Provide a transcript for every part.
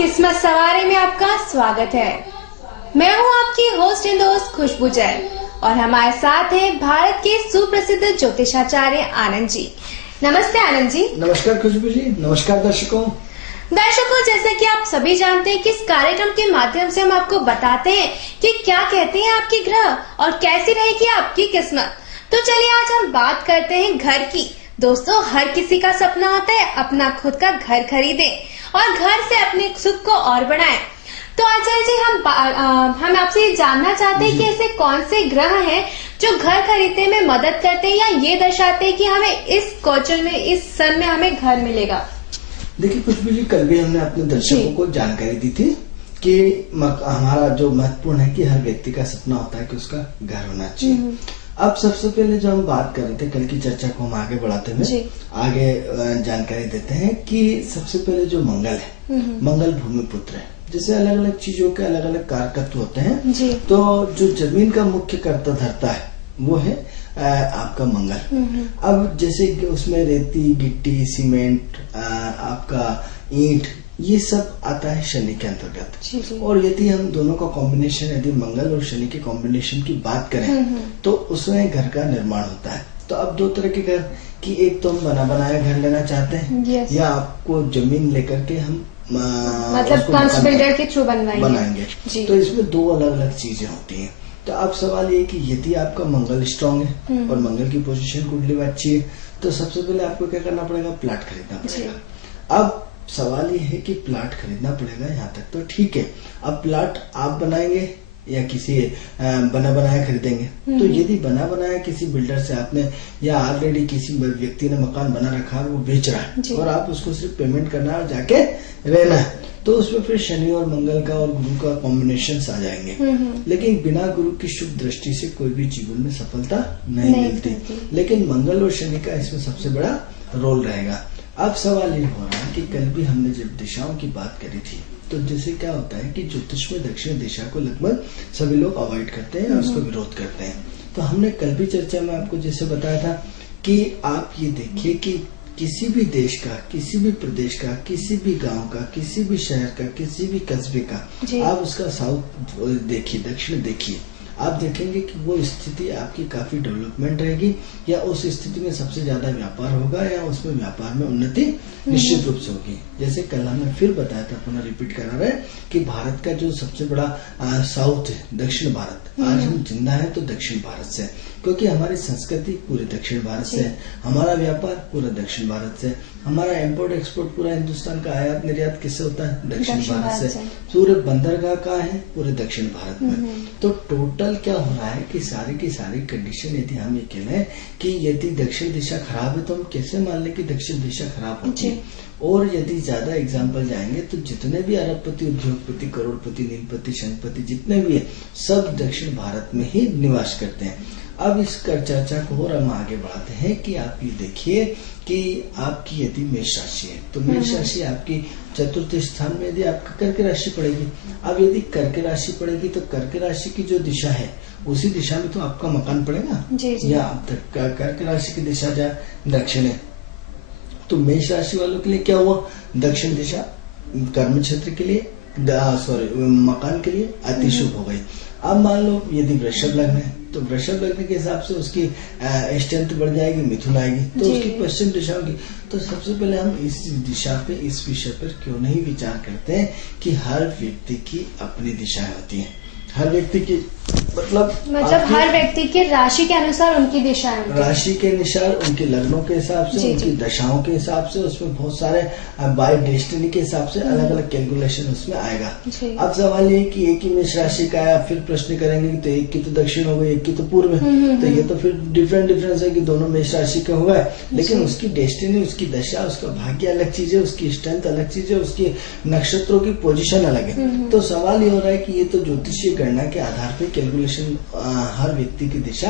किस्मत सवारी में आपका स्वागत है। मैं हूं आपकी होस्ट एंड दोस्त खुशबू जैन और हमारे साथ हैं भारत के सुप्रसिद्ध ज्योतिषाचार्य आनंद जी। नमस्ते आनंद जी। नमस्कार खुशबू जी। नमस्कार दर्शकों। जैसे कि आप सभी जानते हैं कि इस कार्यक्रम के माध्यम से हम आपको बताते हैं कि क्या कहते हैं आपके ग्रह और कैसी रहेगी आपकी किस्मत। तो चलिए आज हम बात करते हैं घर की। दोस्तों, हर किसी का सपना होता है अपना खुद का घर खरीदे और घर से अपने सुख को और बढ़ाएं। तो आचार्य जी, हम आपसे ये जानना चाहते हैं कि ऐसे कौन से ग्रह हैं जो घर खरीदने में मदद करते हैं या ये दर्शाते हैं कि हमें इस गोचर में, इस सन में हमें घर मिलेगा। देखिए खुशबू जी, कल भी हमने अपने दर्शकों को जानकारी दी थी कि हमारा जो महत्वपूर्ण है कि हर व्यक्ति का सपना होता है कि उसका घर होना चाहिए। अब सबसे पहले जो हम बात कर रहे थे, कल की चर्चा को हम आगे बढ़ाते हुए आगे जानकारी देते हैं कि सबसे पहले जो मंगल है, मंगल भूमि पुत्र है। जैसे अलग अलग चीजों के अलग अलग कारकत्व होते हैं, तो जो जमीन का मुख्य कर्ता धरता है वो है आपका मंगल। अब जैसे कि उसमें रेती, गिट्टी, सीमेंट, आपका ईंट, ये सब आता है शनि के अंतर्गत। और यदि हम दोनों का कॉम्बिनेशन, यदि मंगल और शनि के कॉम्बिनेशन की बात करें तो उसमें घर का निर्माण होता है। तो अब दो तरह के घर की, एक तो हम बना बनाया घर लेना चाहते हैं या आपको जमीन लेकर के हम मतलब बिल्डर के थ्रू बनाएंगे। तो इसमें दो अलग अलग चीजें होती हैं। तो अब सवाल ये कि यदि आपका मंगल स्ट्रांग है और मंगल की पोजीशन कुंडली में अच्छी है तो सबसे पहले आपको क्या करना पड़ेगा, प्लाट खरीदना पड़ेगा। अब सवाल ये है कि प्लाट खरीदना पड़ेगा, यहाँ तक तो ठीक है। अब प्लाट आप बनाएंगे या किसी बना बनाया खरीदेंगे। तो यदि बना बनाया किसी बिल्डर से आपने या ऑलरेडी किसी व्यक्ति ने मकान बना रखा है, वो बेच रहा है और आप उसको सिर्फ पेमेंट करना है और जाके रहना है, तो उसमें फिर शनि और मंगल का और गुरु का कॉम्बिनेशन आ जाएंगे। लेकिन बिना गुरु की शुभ दृष्टि से कोई भी जीवन में सफलता नहीं मिलती। लेकिन मंगल और शनि का इसमें सबसे बड़ा रोल रहेगा। अब सवाल ये हो रहा है कि कल भी हमने जब दिशाओं की बात करी थी, तो जैसे क्या होता है कि ज्योतिष में दक्षिण दिशा को लगभग सभी लोग अवॉइड करते हैं और उसको विरोध करते हैं। तो हमने कल भी चर्चा में आपको जैसे बताया था कि आप ये देखिए कि किसी भी देश का, किसी भी प्रदेश का, किसी भी गांव का, किसी भी शहर का, किसी भी कस्बे का, आप उसका साउथ देखिए, दक्षिण देखिए, आप देखेंगे कि वो स्थिति आपकी काफी डेवलपमेंट रहेगी या उस स्थिति में सबसे ज्यादा व्यापार होगा या उसमें व्यापार में उन्नति निश्चित रूप से होगी। जैसे कल हमने फिर बताया था, पुनः रिपीट करा रहे कि भारत का जो सबसे बड़ा साउथ है, दक्षिण भारत। आज हम जिंदा है तो दक्षिण भारत से, क्योंकि हमारी संस्कृति पूरे दक्षिण भारत से है, हमारा व्यापार पूरा दक्षिण भारत से, हमारा इम्पोर्ट एक्सपोर्ट पूरा हिंदुस्तान का आयात निर्यात किससे होता है, दक्षिण भारत से। पूरे बंदरगाह कहाँ है, पूरे दक्षिण भारत में। तो टोटल क्या हो रहा है कि सारी की सारी कंडीशन, यदि हम ये कह लें कि यदि दक्षिण दिशा खराब है तो हम कैसे मान लें कि दक्षिण दिशा खराब होती है। और यदि ज्यादा एग्जाम्पल जाएंगे तो जितने भी अरबपति, उद्योगपति, करोड़पति, नीलपति, शंखपति जितने भी है, सब दक्षिण भारत में ही निवास करते हैं। अब इस चर्चा को और हम आगे बढ़ाते हैं कि आप ये देखिए कि आपकी यदि मेष राशि है तो मेष राशि आपकी चतुर्थ स्थान में यदि आपकी कर्क राशि पड़ेगी। अब यदि कर्क राशि पड़ेगी तो कर्क राशि की जो दिशा है उसी दिशा में तो आपका मकान पड़ेगा। या अब तक कर्क राशि की दिशा जा दक्षिण है, तो मेष राशि वालों के लिए क्या हुआ, दक्षिण दिशा कर्म क्षेत्र के लिए, मकान के लिए अति शुभ हो गई। अब मान लो यदि वृषभ लग्न है तो वृषभ लग्न के हिसाब से उसकी स्ट्रेंथ बढ़ जाएगी, मिथुन आएगी तो उसकी पश्चिम दिशा होगी। तो सबसे पहले हम इस दिशा पे, इस विषय पर क्यों नहीं विचार करते हैं कि हर व्यक्ति की अपनी दिशाएं होती हैं। हर व्यक्ति की मतलब हर व्यक्ति की राशि के अनुसार उनकी दिशाएं, राशि के अनुसार उनके लग्नों के हिसाब से, उनकी दशाओं के हिसाब से, उसमें बहुत सारे बाय डेस्टिनी के हिसाब से अलग अलग कैलकुलेशन उसमें आएगा। अब सवाल ये कि एक ही मेष राशि का है, फिर प्रश्न करेंगे कि तो एक की तो दक्षिण हो गई, एक की तो पूर्व है, तो ये तो फिर डिफरेंस है कि दोनों मेष राशि का हुआ है। लेकिन उसकी डेस्टिनी, उसकी दशा, उसका भाग्य अलग चीज है, उसकी स्ट्रेंथ अलग चीज है, उसकी नक्षत्रों की पोजीशन अलग है। तो सवाल ये हो रहा है कि ये तो ज्योतिषीय गणना के आधार पर कैलकुलेशन, हर व्यक्ति की दिशा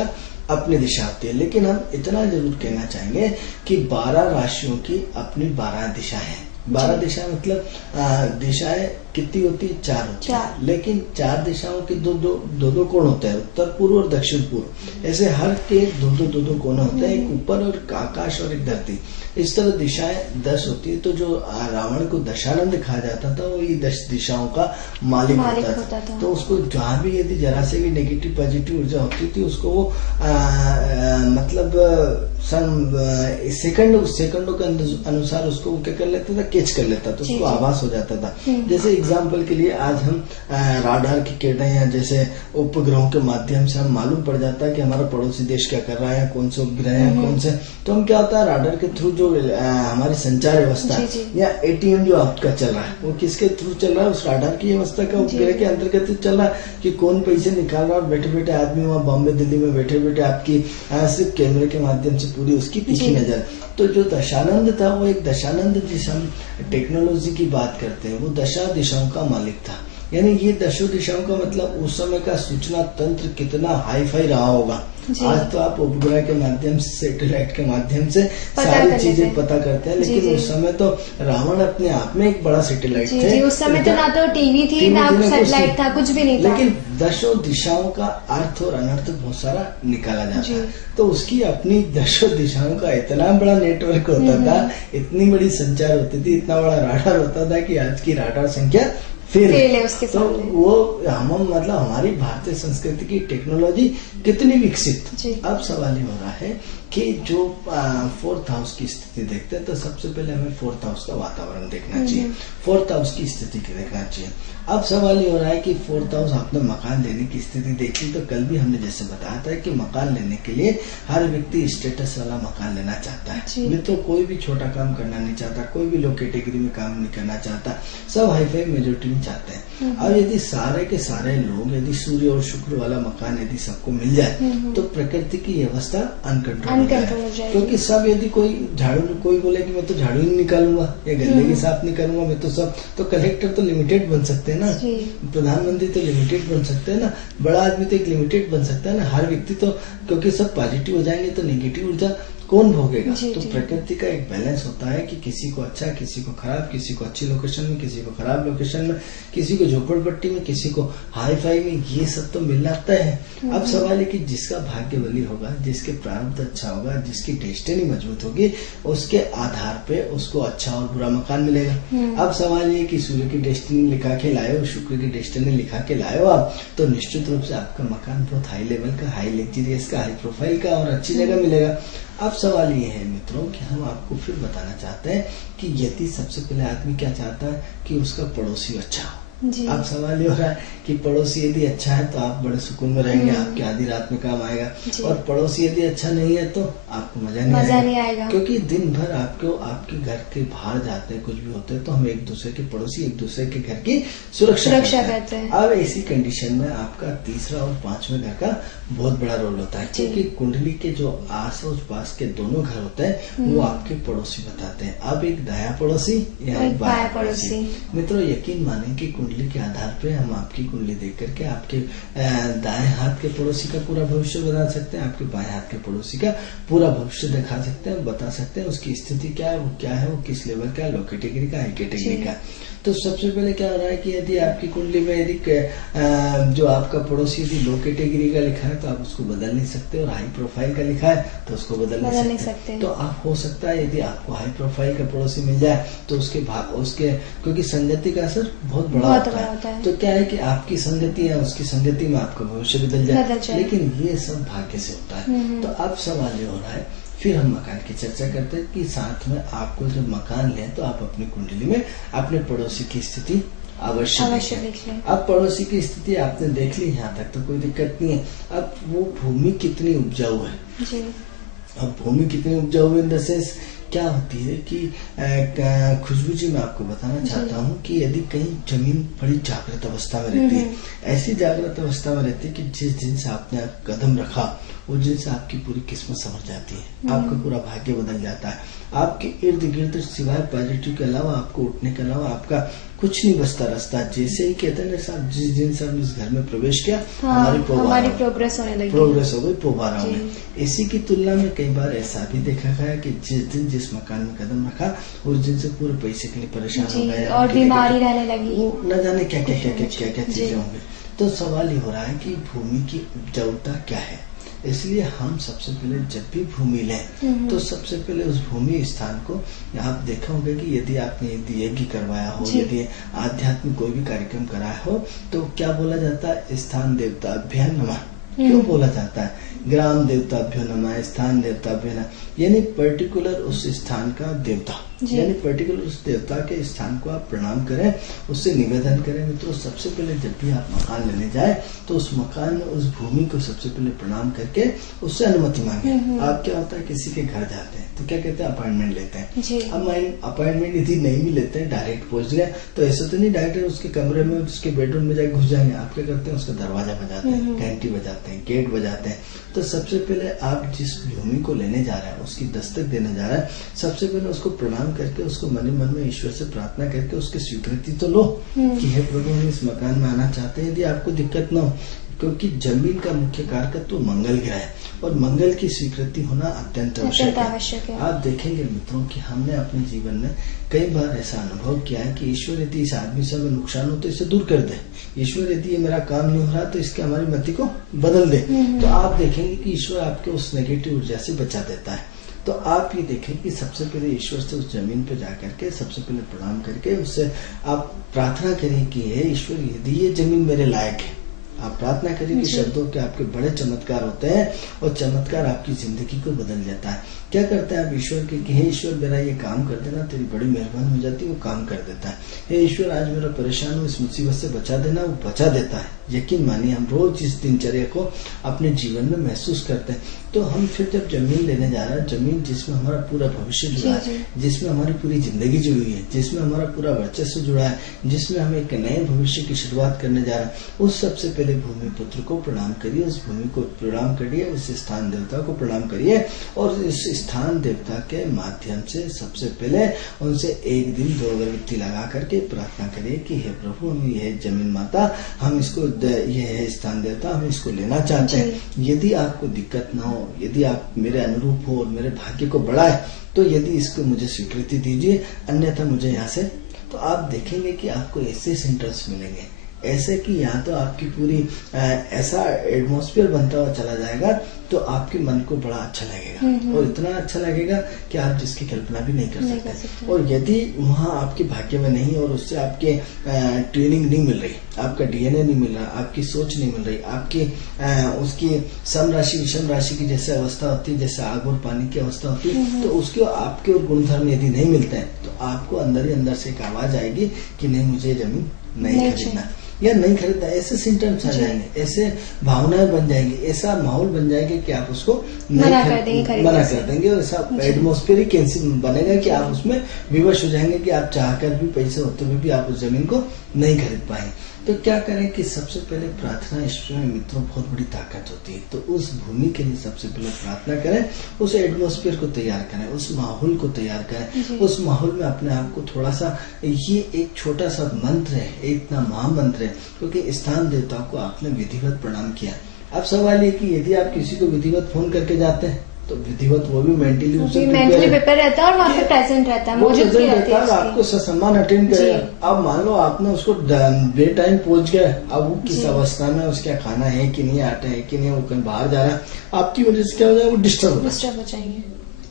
अपनी दिशा होती है। लेकिन हम इतना जरूर कहना चाहेंगे कि 12 राशियों की अपनी 12 दिशा है। 12 दिशा मतलब दिशाएं कितनी होती है? 4 होती है। लेकिन 4 दिशाओं के दो कोण होते हैं, उत्तर पूर्व और दक्षिण पूर्व। ऐसे हर के दो कोण होते हैं, एक ऊपर और एक आकाश और एक धरती। इस तरह दिशाएं 10 होती है। तो जो रावण को दशानंद कहा जाता था, वो ये 10 दिशाओं का मालिक होता था। तो उसको जहां भी यदि जरा से भी नेगेटिव पॉजिटिव ऊर्जा होती थी, उसको वो मतलब सेकंडों के अनुसार उसको क्या कर लेता था? कैच कर लेता था, उसको आभास हो जाता था। जैसे एग्जाम्पल के लिए आज हम राडार की किरणें या जैसे उपग्रहों के माध्यम से हम मालूम पड़ जाता है कि हमारा पड़ोसी देश क्या कर रहा है, कौन से उपग्रह है, कौन से। तो हम क्या होता है, राडार के थ्रू जो हमारी संचार व्यवस्था या एटीएम जो आपका चल रहा है, वो किसके थ्रू चल रहा है? उस राडार की व्यवस्था का उपग्रह के अंतर्गत चल रहा है कि कौन पैसे निकाल रहा है। और बैठे बैठे आदमी वहाँ बॉम्बे दिल्ली में बैठे बैठे आपकी सिर्फ कैमरे के माध्यम से पूरी उसकी तीखी नजर। तो जो दशानंद था, वो एक दशानंद, जिस हम टेक्नोलॉजी की बात करते हैं, वो दशा दिशाओं का मालिक था। यानी ये 10 दिशाओं का मतलब उस समय का सूचना तंत्र कितना हाई फाई रहा होगा। आज तो आप उपग्रह के माध्यम से, सैटेलाइट के माध्यम से सारी चीजें पता करते हैं, लेकिन उस समय तो रावण अपने आप में एक बड़ा सैटेलाइट थे। उस समय तो ना तो टीवी थी, ना सैटेलाइट था, कुछ भी नहीं था। लेकिन 10 दिशाओं का अर्थ और अनर्थ बहुत सारा निकाला जाता है। तो उसकी अपनी 10 दिशाओं का इतना बड़ा नेटवर्क होता था, इतनी बड़ी संचार होती थी, इतना बड़ा राडार होता था कि आज की राडार संख्या फेल है उसके सामने। तो वो हम मतलब हमारी भारतीय संस्कृति की टेक्नोलॉजी कितनी विकसित। अब सवाल ये हो रहा है कि जो 4th हाउस की स्थिति देखते हैं, तो सबसे पहले हमें 4th हाउस का वातावरण देखना चाहिए, 4th हाउस की स्थिति देखना चाहिए। अब सवाल ये हो रहा है कि 4th हाउस आपने मकान लेने की स्थिति देखी, तो कल भी हमने जैसे बताया था कि मकान लेने के लिए हर व्यक्ति स्टेटस वाला मकान लेना चाहता है। मित्रों, कोई भी छोटा काम करना नहीं चाहता, कोई भी लो कैटेगरी में काम नहीं करना चाहता, सब हाईफाई मेजोरिटी में चाहते हैं। अब यदि सारे के सारे लोग, यदि सूर्य और शुक्र वाला मकान यदि सबको मिल जाए, तो प्रकृति की व्यवस्था अनकंट्रोल हो जाए। क्योंकि सब यदि कोई बोले कि मैं तो झाड़ू ही निकालूंगा या गले की साफ नहीं करूंगा, मैं तो सब, तो कलेक्टर तो लिमिटेड बन सकते हैं ना, प्रधानमंत्री तो लिमिटेड बन सकते हैं ना, बड़ा आदमी तो एक लिमिटेड बन सकता है ना, हर व्यक्ति तो, क्योंकि सब पॉजिटिव हो जाएंगे तो नेगेटिव ऊर्जा कौन भोगेगा? तो प्रकृति का एक बैलेंस होता है कि किसी को अच्छा, किसी को खराब, किसी को अच्छी लोकेशन में, किसी को खराब लोकेशन में, किसी को झोपड़पट्टी में, किसी को हाई फाई में, ये सब तो मिलना तय है। अब सवाल है कि जिसका भाग्य बली होगा, जिसके प्रारब्ध अच्छा होगा, जिसकी डेस्टिनी मजबूत होगी, उसके आधार पे उसको अच्छा और बुरा मकान मिलेगा। अब सवाल ये कि सूर्य की डेस्टिनी लिखा के लाए हो, शुक्र की डेस्टिनी लिखा के लाए हो आप, तो निश्चित रूप से आपका मकान बहुत हाई लेवल का, हाई लग्जरियस का, हाई प्रोफाइल का और अच्छी जगह मिलेगा। अब सवाल ये है मित्रों कि हम आपको फिर बताना चाहते हैं कि यदि सबसे पहले आदमी क्या चाहता है कि उसका पड़ोसी अच्छा हो। अब सवाल ये हो रहा है कि पड़ोसी यदि अच्छा है तो आप बड़े सुकून में रहेंगे, आपके आधी रात में काम आएगा, और पड़ोसी यदि अच्छा नहीं है तो आपको मजा नहीं आएगा। क्योंकि दिन भर आपके घर के बाहर जाते हैं, कुछ भी होते हैं, तो हम एक दूसरे के पड़ोसी, एक दूसरे के घर की सुरक्षा करते हैं। अब ऐसी कंडीशन में आपका तीसरा और 5वें घर का बहुत बड़ा रोल होता है, क्योंकि कुंडली के जो आस पास के दोनों घर होते हैं वो आपके पड़ोसी बताते हैं। अब एक दाया पड़ोसी या एक बाया पड़ोसी। मित्रों, यकीन माने कि कुंडली के आधार पे हम आपकी कुंडली देख करके आपके दाएं हाथ के पड़ोसी का पूरा भविष्य बता सकते हैं, आपके बाएं हाथ के पड़ोसी का पूरा भविष्य दिखा सकते हैं, बता सकते हैं उसकी स्थिति क्या है, वो किस लेवल का, लो कैटेगरी का, हाई कैटेगरी का। तो सबसे पहले क्या हो रहा है कि यदि आपकी कुंडली में यदि जो आपका पड़ोसी यदि लो कैटेगरी का लिखा है तो आप उसको बदल नहीं सकते, और हाई प्रोफाइल का लिखा है तो उसको बदल नहीं सकते। तो आप हो सकता है यदि आपको हाई प्रोफाइल का पड़ोसी मिल जाए तो उसके क्योंकि संगति का असर बहुत बड़ा होता है। तो क्या है कि आपकी संगति या उसकी संगति में आपका भविष्य बदल जाए, लेकिन ये सब भाग्य से होता है। तो अब सवाल ये हो रहा है, फिर हम मकान की चर्चा करते हैं कि साथ में आपको जब मकान लें तो आप अपनी कुंडली में अपने पड़ोसी की स्थिति अवश्य देख लें। अब पड़ोसी की स्थिति आपने देख ली, यहाँ तक तो कोई दिक्कत नहीं है। अब वो भूमि कितनी उपजाऊ है, अब भूमि कितनी उपजाऊ इन द सेंस क्या होती है कि खुशबू जी, मैं आपको बताना चाहता हूँ कि यदि कहीं जमीन बड़ी जागृत अवस्था में रहती है, ऐसी जागृत अवस्था में रहती है कि जिस दिन से आपने कदम रखा उस दिन से आपकी पूरी किस्मत संवर जाती है, आपका पूरा भाग्य बदल जाता है। आपके इर्द गिर्द सिवाय पॉजिटिव के अलावा, आपको उठने के अलावा आपका कुछ नहीं बचता रास्ता। जैसे ही कहते हैं साहब, जिस दिन से हम इस घर में प्रवेश किया, हमारी प्रोग्रेस हो गई, पोबारा होने। इसी की तुलना में कई बार ऐसा भी देखा गया कि जिस दिन जिस जिस मकान में कदम रखा उस दिन से पूरे पैसे के लिए परेशान हो गए और बीमारी रहने लगी, वो न जाने क्या चीजें होंगी। तो सवाल ये हो रहा है कि भूमि की उपजाऊता क्या है। इसलिए हम सबसे पहले जब भी भूमि लें तो सबसे पहले उस भूमि स्थान को आप देखा होगा कि यदि आपने यज्ञ करवाया हो, यदि आध्यात्मिक कोई भी कार्यक्रम कराया हो तो क्या बोला जाता है, स्थान देवताभ्य नमः। क्यों बोला जाता है? ग्राम देवताभ्यो नमः, स्थान देवताभ्यो नमः, यानी पर्टिकुलर उस स्थान का देवता, यानी पर्टिकुलर उस देवता के स्थान को आप प्रणाम करें, उससे निवेदन करें। मित्रों सबसे पहले जब भी आप मकान लेने जाए तो उस मकान में उस भूमि को सबसे पहले प्रणाम करके उससे अनुमति मांगे। आप क्या होता है, किसी के घर जाते हैं तो क्या कहते हैं, अपॉइंटमेंट लेते हैं। अब अपॉइंटमेंट यदि नहीं भी लेते हैं, डायरेक्ट पहुंच गए तो ऐसा तो नहीं डायरेक्ट उसके कमरे में उसके बेडरूम में जाके घुस जाएंगे। आप क्या करते हैं, उसका दरवाजा बजाते हैं, घंटी बजाते हैं, गेट बजाते हैं। तो सबसे पहले आप जिस भूमि को लेने जा रहे हैं, उसकी दस्तक देने जा रहे हैं, सबसे पहले उसको प्रणाम करके उसको मन ही मन में ईश्वर से प्रार्थना करके उसकी स्वीकृति तो लो कि हे प्रभु हम इस मकान में आना चाहते हैं, यदि आपको दिक्कत न हो। क्योंकि जमीन का मुख्य कारक तो मंगल ग्रह है और मंगल की स्वीकृति होना अत्यंत आवश्यक है। आप देखेंगे मित्रों कि हमने अपने जीवन में कई बार ऐसा अनुभव किया है कि ईश्वर यदि इस आदमी से हमें नुकसान हो तो इसे दूर कर दे, ईश्वर यदि ये मेरा काम नहीं हो रहा तो इसके हमारी मति को बदल दे। तो आप देखेंगे कि ईश्वर आपको उस नेगेटिव ऊर्जा से बचा देता है। तो आप ये देखें कि सबसे पहले ईश्वर से उस जमीन पे जाकर के सबसे पहले प्रणाम करके उससे आप प्रार्थना करें कि हे ईश्वर यदि ये जमीन मेरे लायक है। आप प्रार्थना करिए कि शब्दों के आपके बड़े चमत्कार होते हैं और चमत्कार आपकी जिंदगी को बदल जाता है। क्या करते हैं आप ईश्वर के कि हे ईश्वर मेरा ये काम कर देना, तेरी बड़ी मेहरबानी हो जाती है, वो काम कर देता है। हे ईश्वर आज मेरा परेशान हूँ, इस मुसीबत से बचा देना, वो बचा देता है। यकीन मानिए हम रोज इस दिनचर्या को अपने जीवन में महसूस करते हैं। तो हम फिर जब जमीन लेने जा रहे हैं, जमीन जिसमें हमारा पूरा भविष्य जुड़ा है, जिसमें हमारी पूरी जिंदगी जुड़ी हुई है, जिसमें हमारा पूरा वर्चस्व जुड़ा है, जिसमें हम एक नए भविष्य की शुरुआत करने जा रहे हैं, उस सबसे पहले भूमि पुत्र को प्रणाम करिए, उस भूमि को प्रणाम करिए, उस स्थान देवता को प्रणाम करिए और इस स्थान देवता के माध्यम से सबसे पहले उनसे एक दिन 2 अगरबत्ती लगा करके प्रार्थना करिए कि हे प्रभु हम ये जमीन माता, हम इसको ये है स्थान देवता, हम इसको लेना चाहते हैं। यदि आपको दिक्कत ना हो, यदि आप मेरे अनुरूप हो और मेरे भाग्य को बढ़ाए तो यदि इसको मुझे स्वीकृति दीजिए, अन्यथा मुझे यहाँ से। तो आप देखेंगे कि आपको ऐसे सेंटर्स मिलेंगे, ऐसे कि यहाँ तो आपकी पूरी ऐसा एटमॉस्फेयर बनता हुआ चला जाएगा तो आपके मन को बड़ा अच्छा लगेगा और इतना अच्छा लगेगा कि आप जिसकी कल्पना भी नहीं कर सकते। और यदि वहाँ आपके भाग्य में नहीं और उससे आपके ट्रेनिंग नहीं मिल रही, आपका डीएनए नहीं मिल रहा, आपकी सोच नहीं मिल रही, आपकी उसकी सम राशि विषम राशि की जैसे अवस्था होती है, जैसे आग और पानी की अवस्था होती है, तो उसके आपके और गुणधर्म यदि नहीं मिलते हैं तो आपको अंदर ही अंदर से एक आवाज आएगी कि नहीं मुझे जमीन नहीं खरीदना या नहीं खरीदना। ऐसे सिम्टम्स आ जाएंगे, ऐसे भावनाएं बन जाएंगी, ऐसा माहौल बन जाएगा कि आप उसको मना कर देंगे और ऐसा एटमॉस्फेयर कैसे बनेगा कि आप उसमें विवश हो जाएंगे कि आप चाहकर भी पैसे होते हुए भी आप उस जमीन को नहीं खरीद पाएंगे। तो क्या करें कि सबसे पहले प्रार्थना ईश्वर में मित्रों बहुत बड़ी ताकत होती है। तो उस भूमि के लिए सबसे पहले प्रार्थना करें, उस एटमॉस्फेयर को तैयार करें, उस माहौल को तैयार करें, उस माहौल में अपने आप को थोड़ा सा, ये एक छोटा सा मंत्र है, इतना महामंत्र है, क्योंकि स्थान देवताओं को आपने विधिवत प्रणाम किया। अब सवाल ये कि यदि आप किसी को विधिवत फोन करके जाते हैं तो विधिवत वो भी मेंटली प्रिपेयर रहता है और वहाँ पे प्रेजेंट रहता है, मौजूद रहता है, आपको सम्मान अटेंड करे। अब मान लो आपने उसको बे टाइम पहुंच गया, अब वो किस अवस्था में, उसका खाना है कि नहीं, आटा है कि नहीं, वो कहीं बाहर जा रहा है, आपकी वजह से क्या हो जाएगा, वो डिस्टर्ब हो जाएंगे।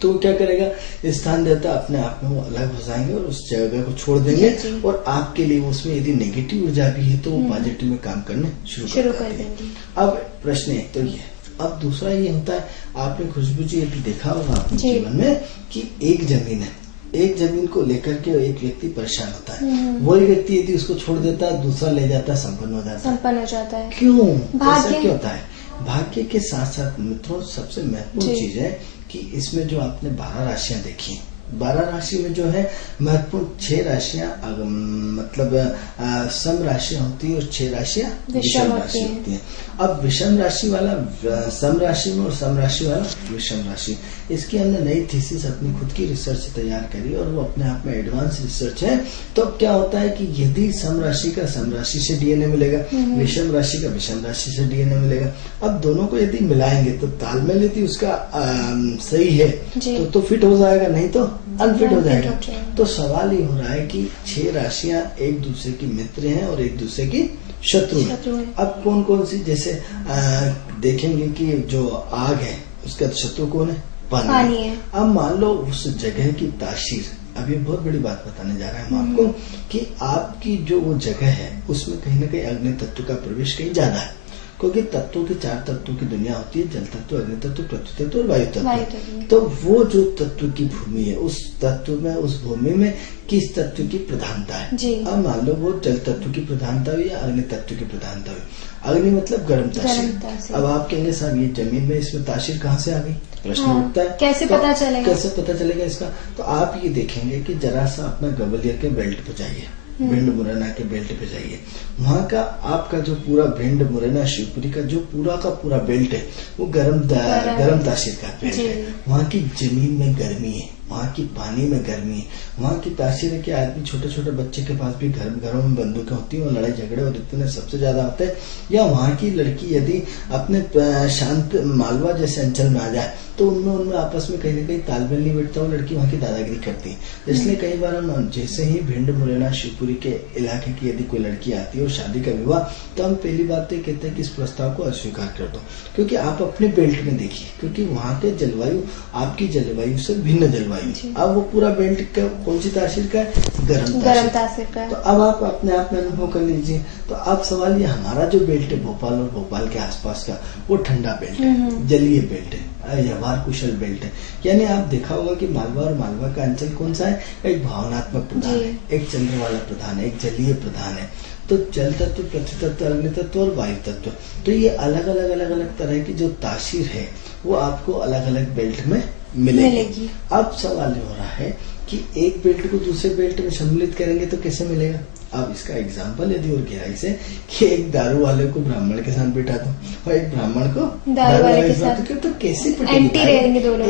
तो क्या करेगा, स्थान देवता अपने आप में वो अलग हो जाएंगे और उस जगह को छोड़ देंगे और आपके लिए उसमें यदि नेगेटिव ऊर्जा भी है तो वो पॉजिटिव में काम करने शुरू कर देंगे। अब प्रश्न एक तो ये, अब दूसरा ये होता है, आपने खुशबू जी ये भी देखा होगा अपने जीवन में कि एक जमीन है, एक जमीन को लेकर के एक व्यक्ति परेशान होता है, वही व्यक्ति यदि उसको छोड़ देता है दूसरा ले जाता है, संपन्न हो जाता है। क्यों, ऐसा क्यों होता है? भाग्य के साथ साथ मित्रों सबसे महत्वपूर्ण चीज है कि इसमें जो आपने 12 राशियां देखी, 12 राशि में जो है महत्वपूर्ण 6 राशियां मतलब सम राशियां होती है और 6 राशियां विषम राशि होती है। अब विषम राशि वाला सम राशि में और सम राशि वाला विषम राशि, इसकी हमने नई थीसिस अपनी खुद की रिसर्च तैयार करी और वो अपने आप में एडवांस रिसर्च है। तो अब क्या होता है कि यदि सम राशि का सम राशि से डीएनए मिलेगा, विषम राशि का विषम राशि से डीएनए मिलेगा, अब दोनों को यदि मिलाएंगे तो तालमेल यदि उसका सही है तो फिट हो जाएगा, नहीं तो अनफिट हो जाएगा। तो सवाल ये हो रहा है कि 6 राशियां एक दूसरे की मित्र हैं और एक दूसरे की शत्रु है। अब कौन कौन सी, जैसे देखेंगे कि जो आग है उसका शत्रु कौन है, पानी है। अब मान लो उस जगह की तासीर, अभी बहुत बड़ी बात बताने जा रहे हैं हम आपको कि आपकी जो वो जगह है उसमें कहीं ना कहीं अग्नि तत्व का प्रवेश कहीं ज्यादा है, क्योंकि तत्वों की 4 तत्वों की दुनिया होती है, जल तत्व, अग्नि तत्व, पृथ्वी तत्व और वायु तत्व। तो वो जो तत्व की भूमि है उस तत्व में, उस भूमि में किस तत्व की प्रधानता है। अब मान लो वो जल तत्व की प्रधानता हुई या अग्नि तत्व की प्रधानता हुई। अग्नि मतलब गर्म तासीर। अब आप कहेंगे साहब ये जमीन में इसमें तासीर कहाँ से आ गई, प्रश्न उठता है, कैसे पता चलेगा, कैसे पता चलेगा इसका। तो आप ये देखेंगे कि जरा सा अपना ग्वालियर के बेल्ट पे जाइए, भिंड मुरैना के बेल्ट पे जाइए, वहाँ का आपका जो पूरा भिंड मुरैना शिवपुरी का जो पूरा का पूरा बेल्ट है वो गरम तासीर का बेल्ट है। वहाँ की जमीन में गर्मी है, वहाँ की पानी में गर्मी है, वहाँ की तासीर है कि आदमी, छोटे छोटे बच्चे के पास भी घरों में बंदूकें होती हैं और लड़ाई झगड़े और इतने सबसे ज्यादा होते हैं। या वहाँ की लड़की यदि अपने शांत मालवा जैसे अंचल में आ जाए तो उनमें आपस में कहीं ना कहीं तालमेल नहीं बैठता, वो लड़की वहाँ की दादागिरी करती है। इसलिए कई बार हम जैसे ही भिंड मुरैना शिवपुरी के इलाके की यदि कोई लड़की आती है और शादी का विवाह, तो हम पहली बात तो कहते हैं कि इस प्रस्ताव को अस्वीकार कर दो, क्योंकि आप अपने बेल्ट में देखिए, क्योंकि वहाँ के जलवायु आपकी जलवायु से भिन्न जलवायु। अब वो पूरा बेल्ट का कौन सी तासीर का है, गर्म तासीर का। तो अब आप अपने आप में अनुभव कर लीजिए। तो अब सवाल ये, हमारा जो बेल्ट है भोपाल और भोपाल के आसपास का, वो ठंडा बेल्ट है, जलीय बेल्ट है, व्यवहार कुशल बेल्ट है। यानी आप देखा होगा कि मालवा और मालवा का अंचल कौन सा है, एक भावनात्मक प्रधान है, एक चंद्र वाला प्रधान है, एक जलीय प्रधान है। तो जल तत्व, पृथ्वी तत्व, अग्नि तत्व और वायु तत्व, तो ये अलग अलग तरह की जो तासीर है वो आपको अलग अलग बेल्ट में मिलेगी। अब सवाल हो रहा है कि एक बेल्ट को दूसरे बेल्ट में सम्मिलित करेंगे तो कैसे मिलेगा। अब इसका एग्जाम्पल यदि और गहराई से कि एक दारू वाले को ब्राह्मण के साथ बिठा दो और एक ब्राह्मण को दारू वाले के साथ, तो कैसे पिटेंगे।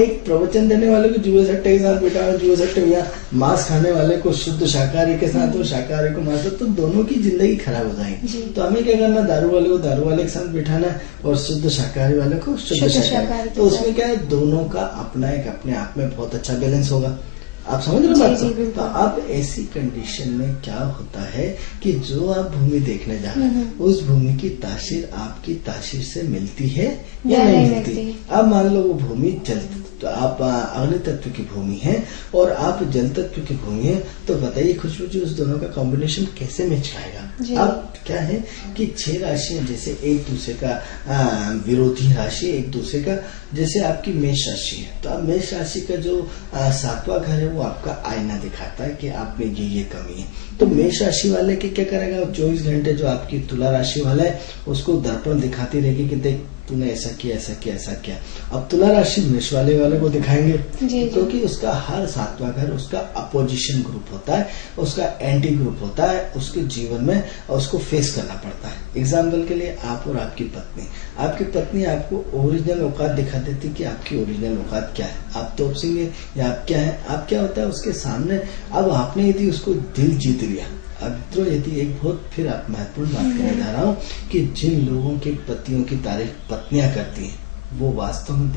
एक प्रवचन देने वाले को जुए सट्टे के साथ बिठा, जुए सट्टे या मांस खाने वाले को शुद्ध शाकाहारी के साथ और शाकाहारी को मांस, तो दोनों की जिंदगी खराब हो जाएगी। तो हमें क्या करना, दारू वाले को दारू वाले के साथ बिठाना और शुद्ध शाकाहारी वाले को शुद्ध शाकाहारी। तो उसमें क्या है, दोनों का अपना एक अपने आप में बहुत अच्छा बैलेंस होगा। आप समझ रहे बात को। तो अब ऐसी कंडीशन में क्या होता है कि जो आप भूमि देखने जा रहे हैं उस भूमि की तासीर आपकी तासीर से मिलती है या नहीं मिलती। अब मान लो वो भूमि जल, तो आप अग्नि तत्व की भूमि है और आप जल तत्व की भूमि है, तो बताइए खुशबू जी उस दोनों का कॉम्बिनेशन कैसे मैच खाएगा। अब क्या है कि 6 राशियां जैसे एक दूसरे का विरोधी राशि, एक दूसरे का, जैसे आपकी मेष राशि है, तो अब मेष राशि का जो 7वां घर है वो आपका आईना दिखाता है कि आप में ये कमी है। तो मेष राशि वाले के क्या करेगा, 24 घंटे जो आपकी तुला राशि वाला है उसको दर्पण दिखाती रहेगी कि देख तूने ऐसा किया, ऐसा किया, ऐसा किया। अब तुला राशि मेष वाले को दिखाएंगे, क्योंकि उसका हर 7वां घर उसका अपोजिशन ग्रुप होता है, उसका एंटी ग्रुप होता है उसके जीवन में, और उसको फेस करना पड़ता है। एग्जाम्पल के लिए आप और आपकी पत्नी आपको ओरिजिनल औकात दिखा देती कि आपकी ओरिजिनल औकात क्या है, आप तोप सिंह है या आप क्या है, आप क्या होता है उसके सामने। अब आपने यदि उसको दिल जीत लिया, अब तो यदि एक बहुत फिर आप महत्वपूर्ण बात करने जा रहा हूँ कि जिन लोगों के पतियों की तारीफ पत्नियां करती हैं वो वास्तव में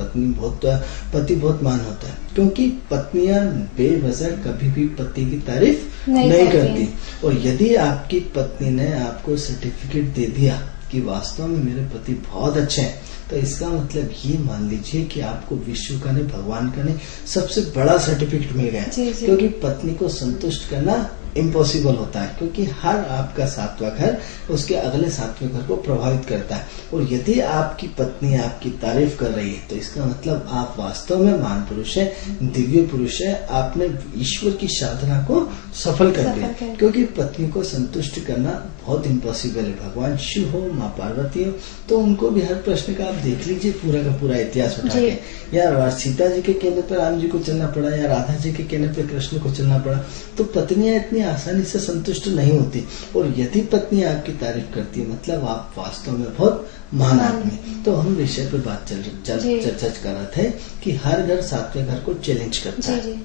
पति बहुत मान होता है, क्योंकि पत्नियां बेवजह कभी भी पति की तारीफ नहीं करती। और यदि आपकी पत्नी ने आपको सर्टिफिकेट दे दिया कि वास्तव में मेरे पति बहुत अच्छे हैं, तो इसका मतलब ये मान लीजिए कि आपको विश्व का नहीं, भगवान का नहीं, सबसे बड़ा सर्टिफिकेट मिल गया। क्योंकि पत्नी को संतुष्ट करना इम्पॉसिबल होता है, क्योंकि हर आपका 7वां घर उसके अगले 7वें घर को प्रभावित करता है। और यदि आपकी पत्नी आपकी तारीफ कर रही है तो इसका मतलब आप वास्तव में महान पुरुष है, दिव्य पुरुष है, आपने ईश्वर की साधना को सफल कर दिया। क्योंकि पत्नी को संतुष्ट करना बहुत इम्पॉसिबल है। भगवान शिव हो, माँ पार्वती हो, तो उनको भी हर प्रश्न का आप देख लीजिए पूरा का पूरा इतिहास उठा के, या सीता जी के कहने पर राम जी को चलना पड़ा, या राधा जी के कहने पर कृष्ण को चलना पड़ा। तो पत्नियां इतनी आसानी से संतुष्ट नहीं होती, और यदि पत्नी आपकी तारीफ करती है मतलब आप वास्तव में बहुत महान आदमी। तो हम विषय पे बात चर्चा कर रहे थे कि हर घर सातवें घर को चैलेंज करता है,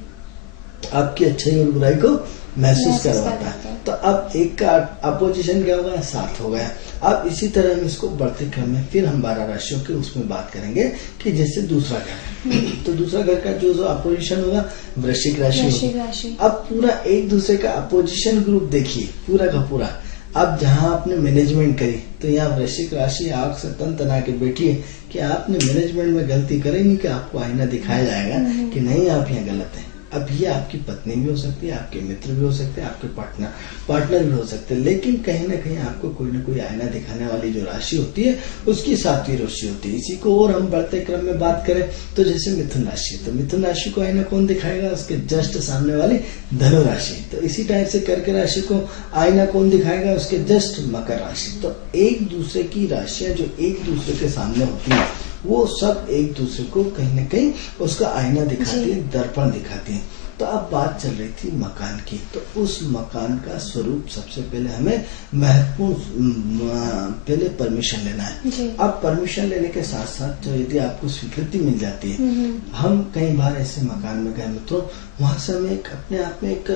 आपकी अच्छाई और बुराई को महसूस करवाता है। तो अब एक का अपोजिशन क्या होगा, 7 हो गया। अब इसी तरह हम इसको बढ़ते क्रम में फिर हम 12 राशियों के उसमें बात करेंगे कि जैसे दूसरा घर है तो दूसरा घर का जो अपोजिशन होगा वृश्चिक राशि होगी। अब पूरा एक दूसरे का अपोजिशन ग्रुप देखिए पूरा का पूरा। अब जहां आपने मैनेजमेंट करी तो यहाँ वृश्चिक राशि आग से तन तना के बैठी है कि आपने मैनेजमेंट में गलती करी नहीं, कि आपको आईना दिखाया जाएगा कि नहीं आप यहाँ गलत है। अब ये आपकी पत्नी भी हो सकती है, आपके मित्र भी हो सकते हैं, आपके पार्टनर भी हो सकते हैं, लेकिन कहीं ना कहीं आपको कोई ना कोई आईना दिखाने वाली जो राशि होती है उसकी 7वीं राशि होती है। इसी को और हम बढ़ते क्रम में बात करें तो जैसे मिथुन राशि, तो मिथुन राशि को आईना कौन दिखाएगा, उसके जस्ट सामने वाली धनु राशि। तो इसी टाइप से कर्क राशि को आईना कौन दिखाएगा, उसके जस्ट मकर राशि। तो एक दूसरे की राशियां जो एक दूसरे के सामने होती है वो सब एक दूसरे को कहीं न कहीं उसका आईना दिखाती है, दर्पण दिखाती है। तो अब बात चल रही थी मकान की, तो उस मकान का स्वरूप सबसे पहले हमें महत्वपूर्ण पहले परमिशन लेना है। अब परमिशन लेने के साथ साथ जो यदि आपको स्वीकृति मिल जाती है, हम कई बार ऐसे मकान में गए मित्रों, वहां से हमें अपने आप में एक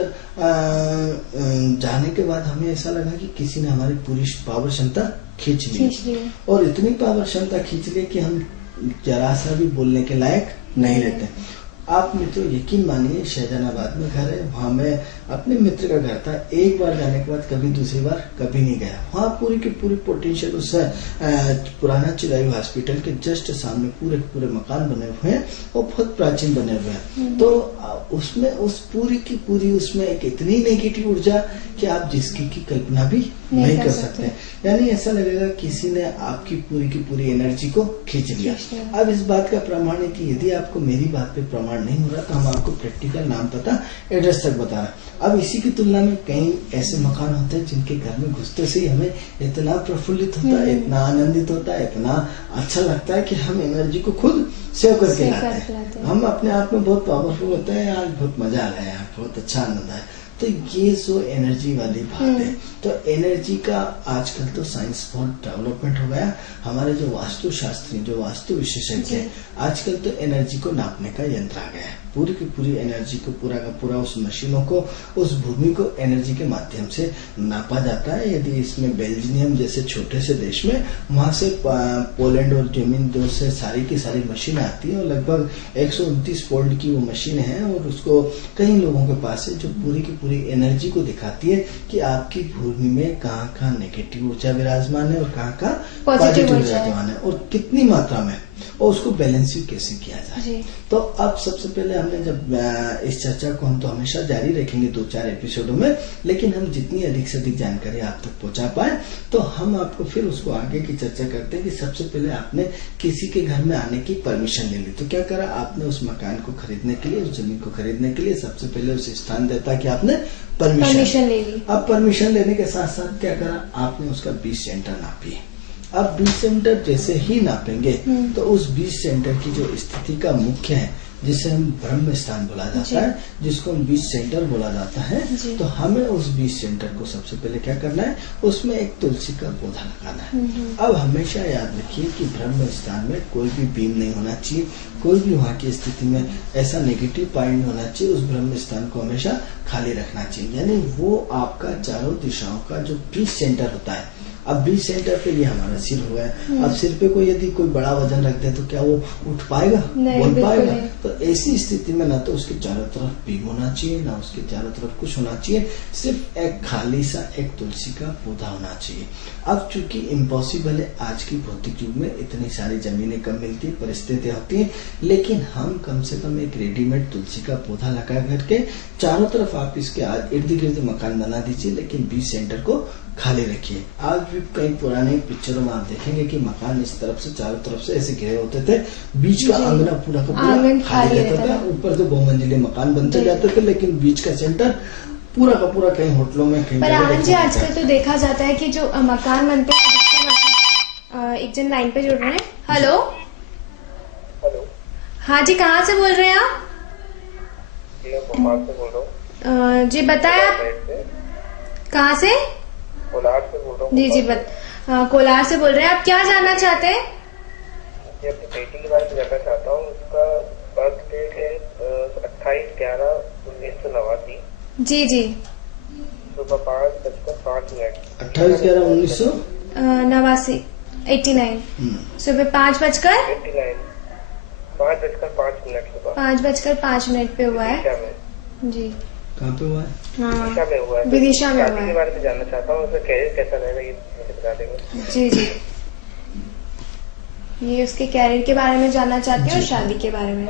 जाने के बाद हमें ऐसा लगा कि किसी ने हमारी पूरी पावर क्षमता खींच ली, और इतनी पावर क्षमता खींच ली कि हम जरा सा भी बोलने के लायक नहीं रहते। आप मित्रों यकीन मानिए शहजानाबाद में घर है, वहाँ मैं अपने मित्र का घर था, एक बार जाने के बाद कभी दूसरी बार कभी नहीं गया। वहाँ पूरी की पूरी पोटेंशियल उस पुराना चिलायू हॉस्पिटल के जस्ट सामने पूरे मकान बने हुए हैं और बहुत प्राचीन बने हुए हैं। तो उसमें उस पूरी की पूरी उसमें एक इतनी नेगेटिव ऊर्जा कि आप जिसकी की कल्पना भी नहीं कर सकते। यानी ऐसा लगेगा किसी ने आपकी पूरी की पूरी एनर्जी को खींच लिया। अब इस बात का प्रमाण है कि यदि आपको मेरी बात पे प्रमाण नहीं हो रहा तो हम आपको प्रैक्टिकल नाम पता एड्रेस तक बता रहे हैं। अब इसी की तुलना में कई ऐसे मकान होते हैं जिनके घर में घुसते से ही हमें इतना प्रफुल्लित होता है, इतना आनंदित होता है, इतना अच्छा लगता है कि हम एनर्जी को खुद सेव करके लाते हैं। हम अपने आप में बहुत पावरफुल होते हैं, आज बहुत मजा आ गया यार, बहुत अच्छा आनंद आया। तो ये जो एनर्जी वाली बात है, तो एनर्जी का आजकल तो साइंस बहुत डेवलपमेंट हो गया। हमारे जो वास्तु शास्त्री, जो वास्तु विशेषज्ञ हैं, आजकल तो एनर्जी को नापने का यंत्र आ गया है। पूरी की पूरी एनर्जी को पूरा का पूरा उस मशीनों को, उस भूमि को एनर्जी के माध्यम से नापा जाता है। यदि इसमें बेल्जियम जैसे छोटे से देश में, वहां से पोलैंड और जमीन दो से सारी की सारी मशीन आती है और लगभग 129 वोल्ट की वो मशीन है, और उसको कई लोगों के पास है जो पूरी की पूरी एनर्जी को दिखाती है कि आपकी भूमि में कहाँ नेगेटिव ऊर्जा विराजमान है और कहाँ पॉजिटिव ऊर्जा विराजमान है और कितनी मात्रा में, और उसको बैलेंस भी कैसे किया जाए। तो अब सबसे पहले हमने जब इस चर्चा को हम तो हमेशा जारी रखेंगे 2-4 एपिसोडों में, लेकिन हम जितनी अधिक से अधिक जानकारी आप तक पहुंचा पाए तो हम आपको फिर उसको आगे की चर्चा करते हैं कि सबसे पहले आपने किसी के घर में आने की परमिशन ले ली। तो क्या करा आपने, उस मकान को खरीदने के लिए, उस जमीन को खरीदने के लिए सबसे पहले उस स्थान देता कि आपने परमिशन ले ली। अब परमिशन लेने के साथ साथ क्या करा आपने, उसका 20 सेंटर नापी। अब 20 सेंटर जैसे ही नापेंगे तो उस 20 सेंटर की जो स्थिति का मुख्य है, जिसे हम ब्रह्म स्थान बोला जाता है, जिसको हम 20 सेंटर बोला जाता है, तो हमें उस 20 सेंटर को सबसे पहले क्या करना है, उसमें एक तुलसी का पौधा लगाना है। अब हमेशा याद रखिए कि ब्रह्म स्थान में कोई भी बीम नहीं होना चाहिए, कोई भी वहाँ की स्थिति में ऐसा नेगेटिव पॉइंट होना चाहिए। उस ब्रह्म स्थान को हमेशा खाली रखना चाहिए, यानी वो आपका चारों दिशाओं का जो 20 सेंटर होता है। अब 20 सेंटर पे ये हमारा सिर हो गया। अब सिर पे कोई यदि कोई बड़ा वजन रख दे तो क्या वो उठ पाएगा, बोल पाएगा? तो ऐसी स्थिति में ना तो उसके चारों तरफ बीम होना चाहिए, ना उसके चारों तरफ कुछ होना चाहिए, सिर्फ एक खाली सा एक तुलसी का पौधा होना चाहिए। अब चूंकि इम्पॉसिबल है, आज की भौतिक युग में इतनी सारी जमीनें कम मिलती है, परिस्थितियां होती है, लेकिन हम कम से कम एक रेडीमेड तुलसी का पौधा लगा करके चारों तरफ आप इसके इर्द गिर्द मकान बना दीजिए, लेकिन 20 सेंटर को खाली रखिए। आज भी कई पुराने पिक्चरों में आप देखेंगे कि मकान इस तरफ से चारों तरफ से ऐसे घिरे होते थे, बीच का अंगना पूरा का पूरा खाली रहता था। ऊपर से 2 मंजिले मकान बनते जाते थे, लेकिन बीच का सेंटर पूरा का पूरा कई होटलों में, कई आनंद जी आजकल तो देखा जाता है कि जो मकान बनते हैं, एक जन लाइन पे जुड़ रहे हैं। हेलो, हाँ जी, कहाँ से बोल रहे हैं आप? भोपाल से बोल रहा हूँ। जी बताएं आप कहाँ से? कोलार से बोल रहा हूँ। जी जी कोलार से बोल रहे हैं। आप क्या जानना चाहते हैं? मैं अपनी बेटी के बारे में जानना चाहता हूँ। उसका बर्थ डेट है 28/11/1989। जी जी सुबह 5:05। 28/11/1989। 89 सुबह 5:05 सुबह 5:05 पे हुआ है। विदिशा में। जी कहाँ पे हुआ है? हाँ विदिशा में हुआ है। विदिशा में हुआ शादी के है। बारे में जानना चाहता हूँ। उसका कैरियर कैसा रहेगा ये मुझे बता देंगे। जी जी ये उसके कैरियर के बारे में जानना चाहते हैं और शादी के बारे में।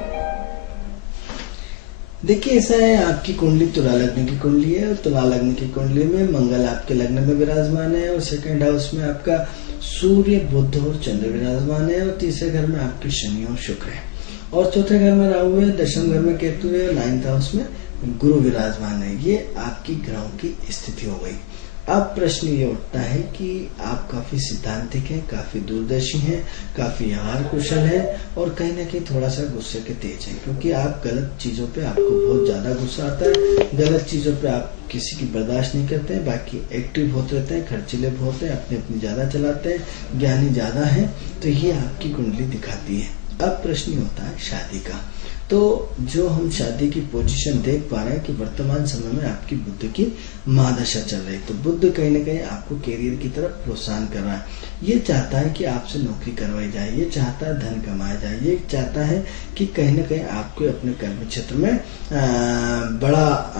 देखिए ऐसा है, आपकी कुंडली तुला लग्न की कुंडली है और तुला लग्न की कुंडली में मंगल आपके लग्न में विराजमान है और सेकंड हाउस में आपका सूर्य बुध और चंद्र विराजमान है और तीसरे घर में आपके शनि और शुक्र है और चौथे घर में राहु है, दशम घर में केतु है और 9th हाउस में गुरु विराजमान है। ये आपकी ग्रहों की स्थिति हो गई। अब प्रश्न ये उठता है कि आप काफी सिद्धांतिक हैं, काफी दूरदर्शी हैं, काफी व्यवहार कुशल हैं और कहीं ना कहीं थोड़ा सा गुस्से के तेज हैं, क्योंकि आप गलत चीजों पे आपको बहुत ज्यादा गुस्सा आता है, गलत चीजों पे आप किसी की बर्दाश्त नहीं करते हैं। बाकी एक्टिव होते रहते हैं, खर्चीले बहुत हैं, अपनी ज्यादा चलाते हैं, ज्ञानी ज्यादा है। तो ये आपकी कुंडली दिखाती है। अब प्रश्न होता है शादी का। तो जो हम शादी की पोजीशन देख पा रहे हैं कि वर्तमान समय में आपकी बुध की महादशा चल रही है, तो बुध कहीं ना कहीं आपको कैरियर की तरफ प्रोत्साहन कर रहा है। ये चाहता है कि आपसे नौकरी करवाई जाए, ये चाहता है धन कमाया जाए, ये चाहता है कि कहीं ना कहीं आपको अपने कर्म क्षेत्र में बड़ा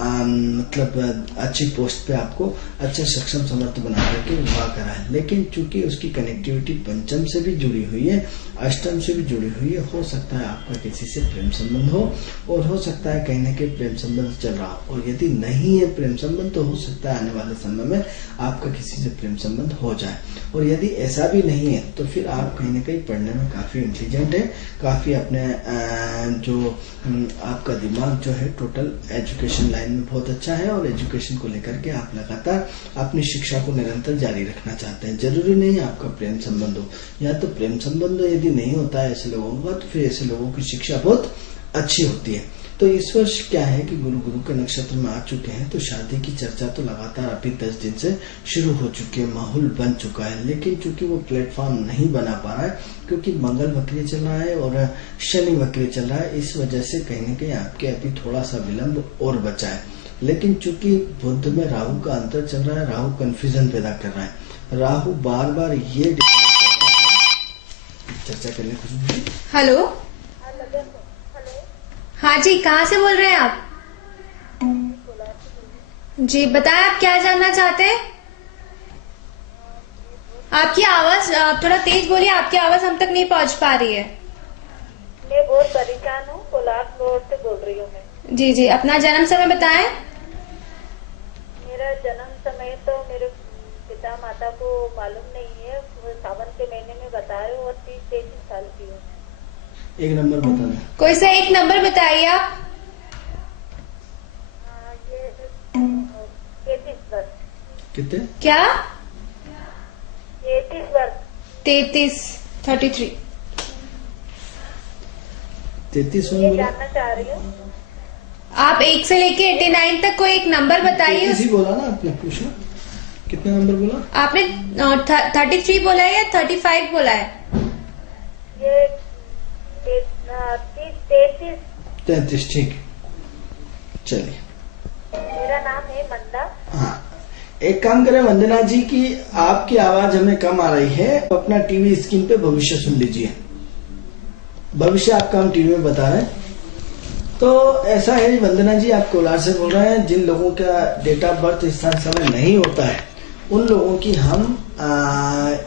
मतलब अच्छी पोस्ट पे आपको अच्छा सक्षम समर्थ बना करके विवाह कराए। लेकिन चूंकि उसकी कनेक्टिविटी पंचम से भी जुड़ी हुई है, अष्टम से भी जुड़ी हुई है, हो सकता है आपका किसी से प्रेम संबंध हो और हो सकता है कहीं ना कहीं प्रेम संबंध चल रहा हो, और यदि नहीं है प्रेम संबंध तो हो सकता है आने वाले समय में आपका किसी से प्रेम संबंध हो जाए। और यदि ऐसा भी नहीं है तो फिर आप कहीं ना कहीं पढ़ने में काफी इंटेलिजेंट है, काफी अपने जो आपका दिमाग जो है टोटल एजुकेशन लाइन में बहुत अच्छा है और एजुकेशन को लेकर के आप लगातार अपनी शिक्षा को निरंतर जारी रखना चाहते हैं। जरूरी नहीं आपका प्रेम संबंध हो, या तो प्रेम संबंध यदि नहीं होता है ऐसे लोगों का तो फिर ऐसे लोगों की शिक्षा बहुत अच्छी होती है। तो इस वर्ष क्या है कि गुरु के नक्षत्र में आ चुके हैं, तो शादी की चर्चा तो लगातार अभी 10 दिन से शुरू हो चुकी है, माहौल बन चुका है। लेकिन चूंकि वो प्लेटफॉर्म नहीं बना पा रहा है क्योंकि मंगल वक्री चल रहा है और शनि वक्री चल रहा है, इस वजह से कहीं न कहीं आपके अभी थोड़ा सा विलम्ब और बचा है। लेकिन चूंकि बुध में राहु का अंतर चल रहा है, राहु कंफ्यूजन पैदा कर रहा है। राहु बार बार ये डिसाइड करता है। चर्चा करने कुछ। हेलो हाँ जी, कहाँ से बोल रहे हैं आप? जी बताएं आप क्या जानना चाहते हैं? आपकी आवाज आप थोड़ा तेज बोलिए, आपकी आवाज हम तक नहीं पहुंच पा रही है। मैं बहुत परेशान हूँ, कोलार रोड से बोल रही हूँ मैं। जी जी अपना जन्म समय बताएं। मेरा जन्म समय तो मेरे पिता माता को मालूम नहीं है, वो सावन के महीने में बता रहे हो और 30-33 साल की हूँ। एक नंबर बता दें। कोई सा एक नंबर बताइए आप। ये 33 वर्ष। कितने? क्या? 33 वर्ष। 33 33 ये जानना चाह रही हूँ। आप 1 से लेके 89 तक कोई एक नंबर बताइए। इसी बोला ना आपने, पूछना कितना नंबर बोला आपने? 33 बोला है या 35 बोला है? ये 33। ठीक। चलिए, मेरा नाम है मंदा। हाँ, एक काम करें वंदना जी की आपकी आवाज हमें कम आ रही है, अपना टीवी स्क्रीन पे भविष्य सुन लीजिए। भविष्य आपका हम टीवी में बता रहे हैं। तो ऐसा है वंदना जी, आप कोलार से बोल रहे हैं। जिन लोगों का डेट ऑफ बर्थ स्थान समय नहीं होता है उन लोगों की हम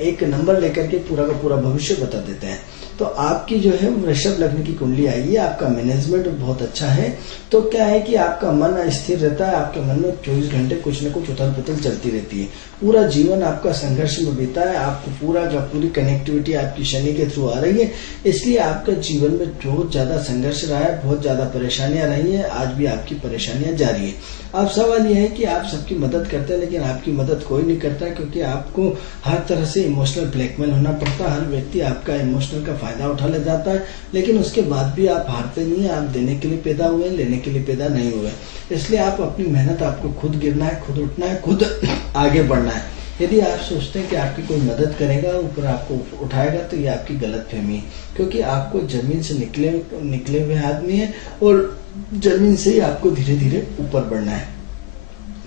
एक नंबर लेकर के पूरा का पूरा भविष्य बता देते हैं। तो आपकी जो है वृषभ लग्न की कुंडली आई है, आपका मैनेजमेंट बहुत अच्छा है। तो क्या है कि आपका मन स्थिर रहता है, आपके मन में 24 घंटे कुछ न कुछ उथल पुथल चलती रहती है। पूरा जीवन आपका संघर्ष में बीता है, आपको पूरा का पूरी कनेक्टिविटी आपकी शनि के थ्रू आ रही है, इसलिए आपका जीवन में बहुत ज्यादा संघर्ष रहा है, बहुत ज्यादा परेशानियां रही है, आज भी आपकी परेशानियां जारी है। अब सवाल यह है कि आप सबकी मदद करते हैं लेकिन आपकी मदद कोई नहीं करता, क्योंकि आपको हर तरह से इमोशनल ब्लैकमेल होना पड़ता है। हर व्यक्ति आपका इमोशनल का फायदा उठा ले जाता है, लेकिन उसके बाद भी आप हारते नहीं है। आप देने के लिए पैदा हुए, लेने के लिए पैदा नहीं हुए। इसलिए आप अपनी मेहनत, आपको खुद गिरना है, खुद उठना है, खुद आगे बढ़ना है। यदि आप सोचते हैं कि आपकी कोई मदद करेगा, ऊपर आपको उठाएगा, तो ये आपकी गलतफहमी है, क्योंकि आपको जमीन से निकले हुए आदमी है और जमीन से ही आपको धीरे धीरे ऊपर बढ़ना है।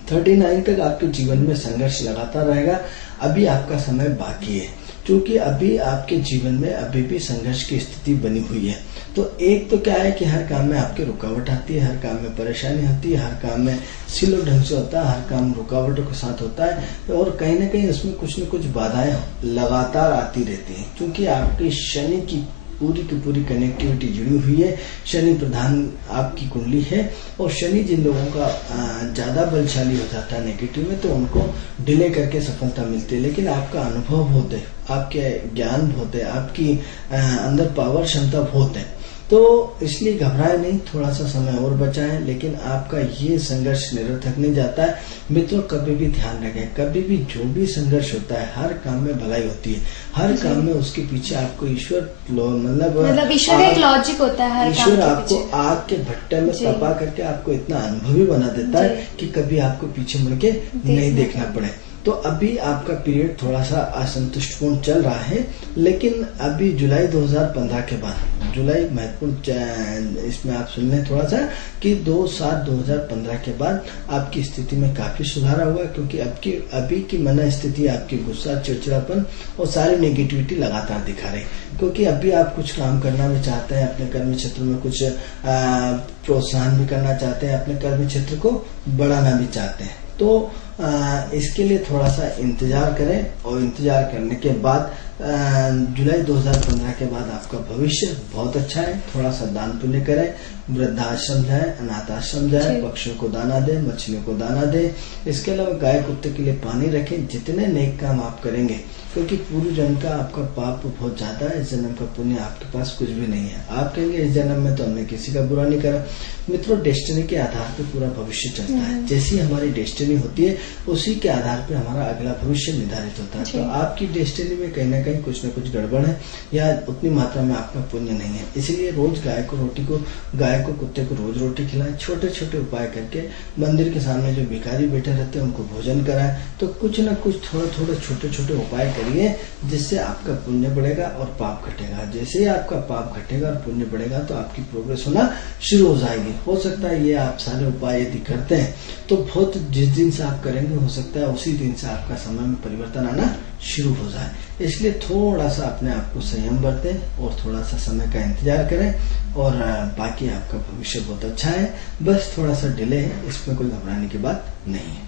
39 तक आपके जीवन में संघर्ष लगातार रहेगा। अभी आपका समय बाकी है, क्योंकि अभी आपके जीवन में अभी भी संघर्ष की स्थिति बनी हुई है। तो एक तो क्या है कि हर काम में आपके रुकावट आती है, हर काम में परेशानी होती है, हर काम में स्लो ढंग से होता है, हर काम रुकावटों के साथ होता है, और कहीं ना कहीं उसमें कुछ न कुछ बाधाएं लगातार आती रहती हैं, क्योंकि आपकी शनि की पूरी की पूरी कनेक्टिविटी जुड़ी हुई है। शनि प्रधान आपकी कुंडली है, और शनि जिन लोगों का ज्यादा बलशाली हो जाता है नेगेटिव में, तो उनको डिले करके सफलता मिलती है। लेकिन आपका अनुभव बहुत है, आपके ज्ञान बहुत है, आपकी अंदर पावर क्षमता बहुत है, तो इसलिए घबराए नहीं, थोड़ा सा समय और बचा है। लेकिन आपका ये संघर्ष निरर्थक नहीं जाता है। मित्रों, कभी भी ध्यान रखें, कभी भी जो भी संघर्ष होता है, हर काम में भलाई होती है, हर काम में उसके पीछे आपको ईश्वर मतलब ईश्वर एक लॉजिक होता है। हर ईश्वर काम आपको आग के भट्टे में तपा करके आपको इतना अनुभवी बना देता है कि कभी आपको पीछे मुड़ के नहीं देखना पड़े। तो अभी आपका पीरियड थोड़ा सा असंतुष्टपूर्ण चल रहा है, लेकिन अभी जुलाई 2015 के बाद, जुलाई महत्वपूर्ण इसमें आप सुन लें थोड़ा सा कि 2/7/2015 के बाद आपकी स्थिति में काफी सुधार होगा, क्योंकि अभी की मन स्थिति आपकी गुस्सा, चिड़चिड़ापन और सारी नेगेटिविटी लगातार दिखा रही, क्योंकि अभी आप कुछ काम करना भी चाहते हैं, अपने कर्म क्षेत्र में कुछ प्रोत्साहन भी करना चाहते हैं, अपने कर्म क्षेत्र को बढ़ाना भी चाहते हैं। तो इसके लिए थोड़ा सा इंतजार करें, और इंतजार करने के बाद जुलाई 2015 के बाद आपका भविष्य बहुत अच्छा है। थोड़ा सा दान पुण्य करें, वृद्धाश्रम जाए, अनाथ आश्रम जाए, पक्षियों को दाना दें, मछलियों को दाना दें। इसके अलावा गाय कुत्ते के लिए पानी रखें। जितने नेक काम आप करेंगे, क्योंकि पूर्व जन्म का आपका पाप बहुत ज्यादा है, इस जन्म का पुण्य आपके पास कुछ भी नहीं है। आप कहेंगे इस जन्म में तो हमने किसी का बुरा नहीं करा। मित्रों, डेस्टिनी के आधार पर पूरा भविष्य चलता है। जैसी हमारी डेस्टिनी होती है, उसी के आधार पर हमारा अगला भविष्य निर्धारित होता है। तो आपकी डेस्टिनी में कहीं ना कहीं कुछ न कुछ गड़बड़ है, या उतनी मात्रा में आपका पुण्य नहीं है। इसलिए रोज गाय को कुत्ते को रोज रोटी खिलाएं, छोटे छोटे उपाय करके। मंदिर के सामने जो भिखारी बैठे रहते हैं उनको भोजन कराएं। तो कुछ न कुछ थोड़े छोटे छोटे उपाय करिए, जिससे आपका पुण्य बढ़ेगा और पाप घटेगा। जैसे ही आपका पाप घटेगा और पुण्य बढ़ेगा, तो आपकी प्रोग्रेस होना शुरू हो जाएगी। हो सकता है ये आप सारे उपाय यदि करते हैं, तो बहुत जिस दिन से आप करेंगे, हो सकता है उसी दिन से आपका समय में परिवर्तन आना शुरू हो जाए। इसलिए थोड़ा सा अपने आप को संयम बरतें और थोड़ा सा समय का इंतजार करें, और बाकी आपका भविष्य बहुत अच्छा है। बस थोड़ा सा डिले है, इसमें कोई घबराने की बात नहीं है।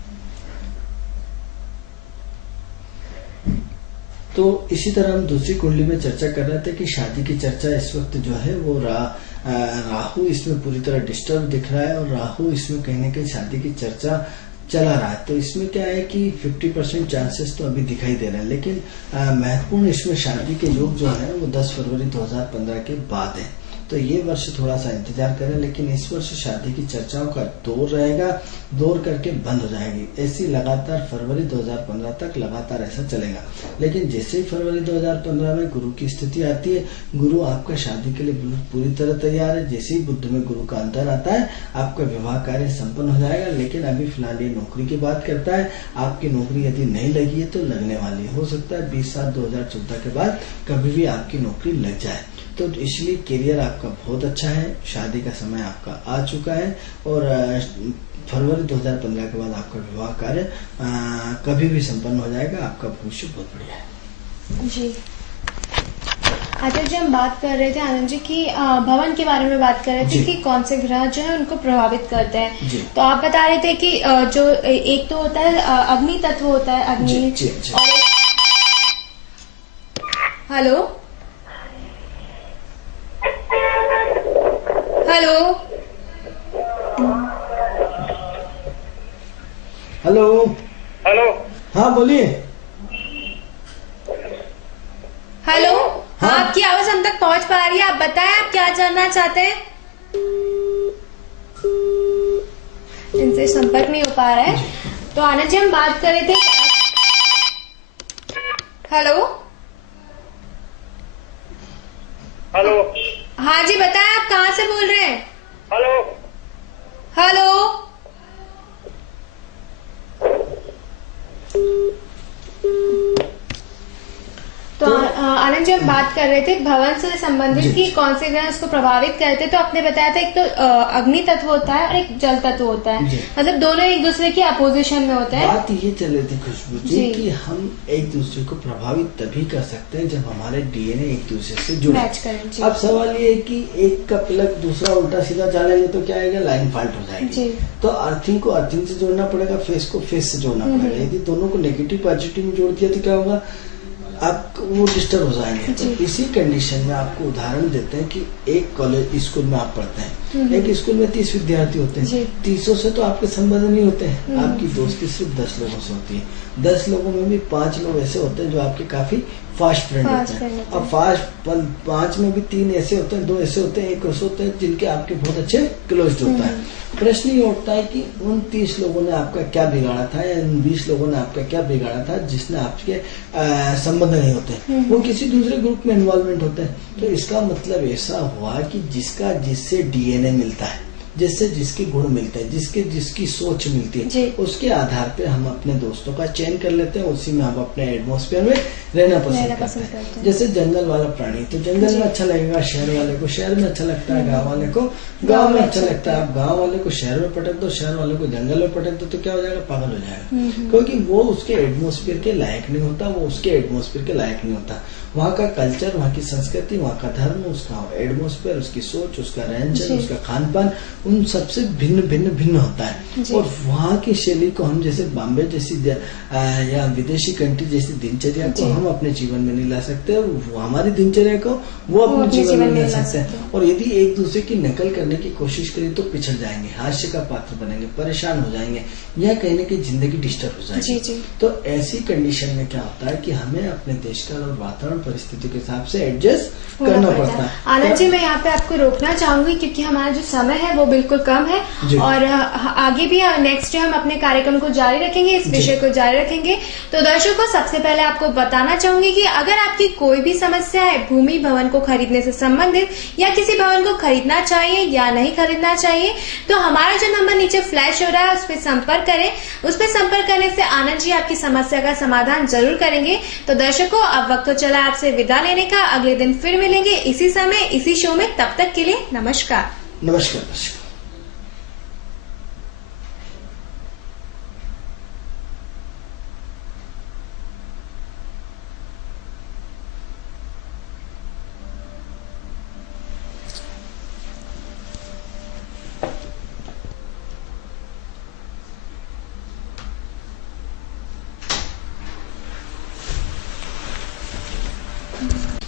तो इसी तरह हम दूसरी कुंडली में चर्चा कर रहे थे कि शादी की चर्चा इस वक्त जो है वो राहु इसमें पूरी तरह डिस्टर्ब दिख रहा है, और राहु इसमें कहीं न कहीं शादी की चर्चा चला रहा है। तो इसमें क्या है कि 50% चांसेस तो अभी दिखाई दे रहे हैं, लेकिन महत्वपूर्ण इसमें शादी के योग जो है वो 10 फरवरी 2015 के बाद है। तो ये वर्ष थोड़ा सा इंतजार करें, लेकिन इस वर्ष शादी की चर्चाओं का दौर रहेगा, दौर करके बंद हो जाएगी। ऐसी लगातार फरवरी 2015 तक लगातार ऐसा चलेगा। लेकिन जैसे ही फरवरी 2015 में गुरु की स्थिति आती है, गुरु आपका शादी के लिए पूरी तरह तैयार है। जैसे ही बुध में गुरु का अंतर आता है, आपका विवाह कार्य संपन्न हो जाएगा। लेकिन अभी फिलहाल ये नौकरी की बात करता है। आपकी नौकरी यदि नहीं लगी है तो लगने वाली है। हो सकता है 20/7/2014 के बाद कभी भी आपकी नौकरी लग जाए। तो इसलिए करियर आपका बहुत अच्छा है, शादी का समय आपका आ चुका है, और फरवरी 2015 के बाद आपका विवाह कार्य कभी भी संपन्न हो जाएगा। आपका भविष्य बहुत बढ़िया है जी। आचार्य जी, हम बात कर रहे थे आनंद जी की भवन के बारे में बात कर रहे थे कि कौन से ग्रह जो है उनको प्रभावित करते हैं। तो आप बता रहे थे कि जो एक तो होता है अग्नि तत्व होता है, अग्नि। हेलो हेलो हेलो हेलो, हाँ बोलिए। हेलो, हाँ आपकी आवाज हम तक पहुंच पा रही है। आप बताएं, आप क्या जानना चाहते हैं? इनसे संपर्क नहीं हो पा रहा है। तो आनंद जी, हम बात कर रहे थे। हेलो हेलो हाँ जी बताएं, आप कहाँ से बोल रहे हैं? Hello hello. तो आनंद जी, हम बात कर रहे थे भवन से संबंधित जी। कि कौन से ग्रह उसको प्रभावित करते, तो आपने बताया था एक तो अग्नि तत्व होता है और एक जल तत्व होता है, जी। मतलब दोनों एक दूसरे की अपोजिशन में होते हैं। बात ये चल रही थी खुशबू जी जी। कि हम एक दूसरे को प्रभावित तभी कर सकते हैं जब हमारे डीएनए एक दूसरे से जुड़े। मैच करें जी। अब सवाल ये है कि एक का प्लग दूसरा उल्टा सीधा चलेंगे तो क्या आएगा, लाइन फॉल्ट हो जाएगी। जी। तो अर्थिंग को अर्थिंग से जोड़ना पड़ेगा, फेस को फेस से जोड़ना पड़ेगा। यदि दोनों को नेगेटिव पॉजिटिव में जोड़ दिया तो क्या होगा, आप वो डिस्टर्ब हो जाएंगे। जी। तो इसी कंडीशन में आपको उदाहरण देते हैं कि एक कॉलेज स्कूल में आप पढ़ते हैं, एक स्कूल में 30 विद्यार्थी होते जी। हैं, 30 से तो आपके संबंध नहीं होते हैं, आपकी दोस्ती सिर्फ 10 लोगों से होती है। 10 लोगों में भी 5 लोग ऐसे होते हैं जो आपके काफी फास्ट फ्रेंड होते हैं। अब फास्ट 5 में भी 3 ऐसे होते हैं, 2 ऐसे होते हैं, 1 ऐसे होते हैं जिनके आपके बहुत अच्छे क्लोज होता है। प्रश्न ये उठता है कि उन 30 लोगों ने आपका क्या बिगाड़ा था या उन 20 लोगों ने आपका क्या बिगाड़ा था जिसने आपके संबंध नहीं होते, वो किसी दूसरे ग्रुप में इन्वॉल्वमेंट होते हैं। तो इसका मतलब ऐसा हुआ कि जिसका जिससे डीएनए मिलता है, जिससे जिसके गुण मिलते हैं, जिसकी सोच मिलती है, उसके आधार पे हम अपने दोस्तों का चयन कर लेते हैं, उसी में हम अपने एटमॉस्फेयर में रहना पसंद करते हैं। जैसे जंगल वाला प्राणी तो जंगल में अच्छा लगेगा, शहर वाले को शहर में अच्छा लगता है, गांव वाले को गांव में अच्छा लगता है। आप गांव वाले को शहर में पटक दो, शहर वाले को जंगल में पटक दो, तो क्या हो जाएगा, पागल हो जाएगा, क्योंकि वो उसके एटमॉस्फेयर के लायक नहीं होता, वो उसके एटमॉस्फेयर के लायक नहीं होता। वहाँ का कल्चर, वहाँ की संस्कृति, वहाँ का धर्म, उसका एटमॉस्फेयर, उसकी सोच, उसका रहन सहन, उसका खान पान उन सबसे भिन्न भिन्न भिन्न होता है। और वहाँ की शैली को हम जैसे बॉम्बे जैसी या विदेशी कंट्री जैसी दिनचर्या को हम अपने जीवन में नहीं ला सकते, हमारी दिनचर्या को वो अपने जीवन में नहीं ला सकते हैं। और यदि एक दूसरे की नकल करने की कोशिश करें तो पिछड़ जाएंगे, हास्य का पात्र बनेंगे, परेशान हो जाएंगे, या कहीं ना कहीं जिंदगी डिस्टर्ब हो जाएगी। तो ऐसी कंडीशन में क्या होता है कि हमें अपने देश का और वातावरण परिस्थिति के हिसाब से एडजस्ट करना पड़ता है। आनंद जी, मैं यहाँ पे आपको रोकना चाहूंगी क्योंकि हमारा जो समय है वो बिल्कुल कम है और आगे भी नेक्स्ट हम अपने कार्यक्रम को जारी रखेंगे, इस विषय को जारी रखेंगे। तो दर्शकों, सबसे पहले आपको बताना चाहूंगी कि अगर आपकी कोई भी समस्या है भूमि भवन को खरीदने से संबंधित या किसी भवन को खरीदना चाहिए या नहीं खरीदना चाहिए, तो हमारा जो नंबर नीचे फ्लैश हो रहा है उस पर संपर्क करें। उस पर संपर्क करने से आनंद जी आपकी समस्या का समाधान जरूर करेंगे। तो दर्शकों, अब वक्त तो चला आपसे विदा लेने का। अगले दिन फिर मिलेंगे इसी समय इसी शो में, तब तक के लिए नमस्कार। नमस्कार दर्शकों।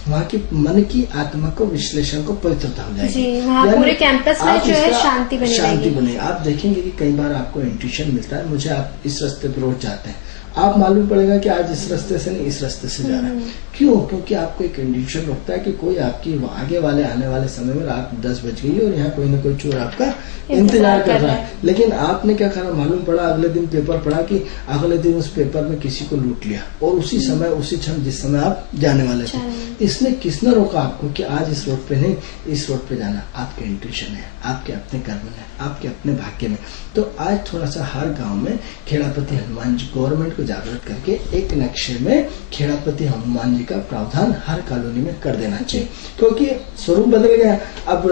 वहाँ की मन की आत्मा को विश्लेषण को पवित्रता हो जाएगी जी, वहाँ पूरे कैंपस में जो है शांति बनी। आप देखेंगे कि कई बार आपको इंट्यूशन मिलता है, मुझे आप इस रास्ते पर रोज जाते हैं, आप मालूम पड़ेगा कि आज इस रास्ते से नहीं इस रास्ते से जा रहा है। क्यों? क्योंकि आपको एक कंडीशन लगता है कि कोई आपकी आगे वाले आने वाले समय में रात 10 बज गई और यहाँ कोई ना कोई चोर आपका इंतजार कर रहा है। लेकिन आपने क्या करा, मालूम पड़ा अगले दिन पेपर पढ़ा कि अगले दिन उस पेपर में किसी को लूट लिया और उसी समय उसी क्षण जिस समय आप जाने वाले थे, इसने किसने रोका आपको कि आज इस रोड पे नहीं इस रोड पे जाना? आपके इंट्यूशन है, आपके अपने कर्म है, आपके अपने भाग्य में। तो आज थोड़ा सा हर गांव में खेड़ापति हनुमान जी गवर्नमेंट को जागृत करके एक नक्शे में खेड़ापति हनुमान जी का प्रावधान हर कॉलोनी में कर देना चाहिए, क्योंकि स्वरूप बदल गया। अब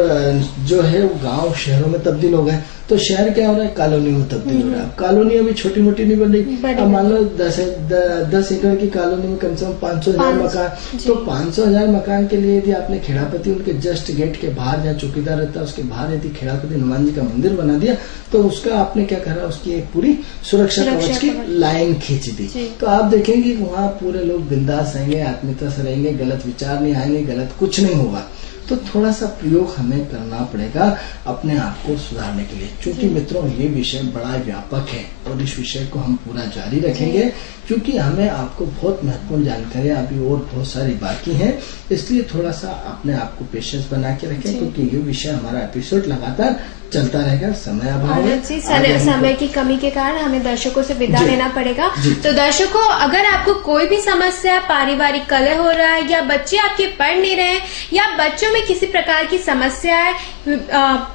जो है वो गांव शहरों में तब्दील हो गए, तो शहर क्या हो रहा है, कॉलोनी में तब्दील हो रहा है। अब कॉलोनी अभी छोटी मोटी नहीं बन रही। अब मान लो 10 एकड़ की कॉलोनी में कम से कम 500,000 मकान, तो 500,000 मकान के लिए यदि आपने खेड़ापति उनके जस्ट गेट के बाहर जहाँ चौकीदार रहता है उसके बाहर यदि खेड़ापति हनुमान जी का मंदिर बना दिया, तो उसका आपने क्या करा, उसकी एक पूरी सुरक्षा कवच की लाइन खींच दी। तो आप देखेंगे वहाँ पूरे लोग बिंदास रहेंगे, आत्मीयता से रहेंगे, गलत विचार नहीं आएंगे, गलत कुछ नहीं होगा। तो थोड़ा सा प्रयोग हमें करना पड़ेगा अपने आप को सुधारने के लिए, क्योंकि मित्रों ये विषय बड़ा व्यापक है और इस विषय को हम पूरा जारी रखेंगे, क्योंकि हमें आपको बहुत महत्वपूर्ण जानकारियां अभी और बहुत सारी बाकी हैं। इसलिए थोड़ा सा अपने आप को पेशेंस बना के रखें, क्योंकि ये विषय हमारा एपिसोड लगातार चलता रहेगा। समय अभाव है, समय की कमी के कारण हमें दर्शकों से विदा लेना पड़ेगा। तो दर्शकों, अगर आपको कोई भी समस्या, पारिवारिक कलह हो रहा है या बच्चे आपके पढ़ नहीं रहे हैं या बच्चों में भी किसी प्रकार की समस्या है,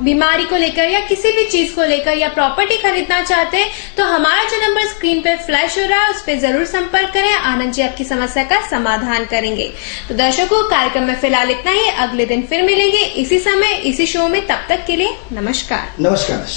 बीमारी को लेकर या किसी भी चीज को लेकर या प्रॉपर्टी खरीदना चाहते हैं तो हमारा जो नंबर स्क्रीन पे फ्लैश हो रहा है उस पर जरूर संपर्क करें। आनंद जी आपकी समस्या का समाधान करेंगे। तो दर्शकों, कार्यक्रम में फिलहाल इतना ही। अगले दिन फिर मिलेंगे इसी समय इसी शो में। तब तक के लिए नमस्कार। नमस्कार।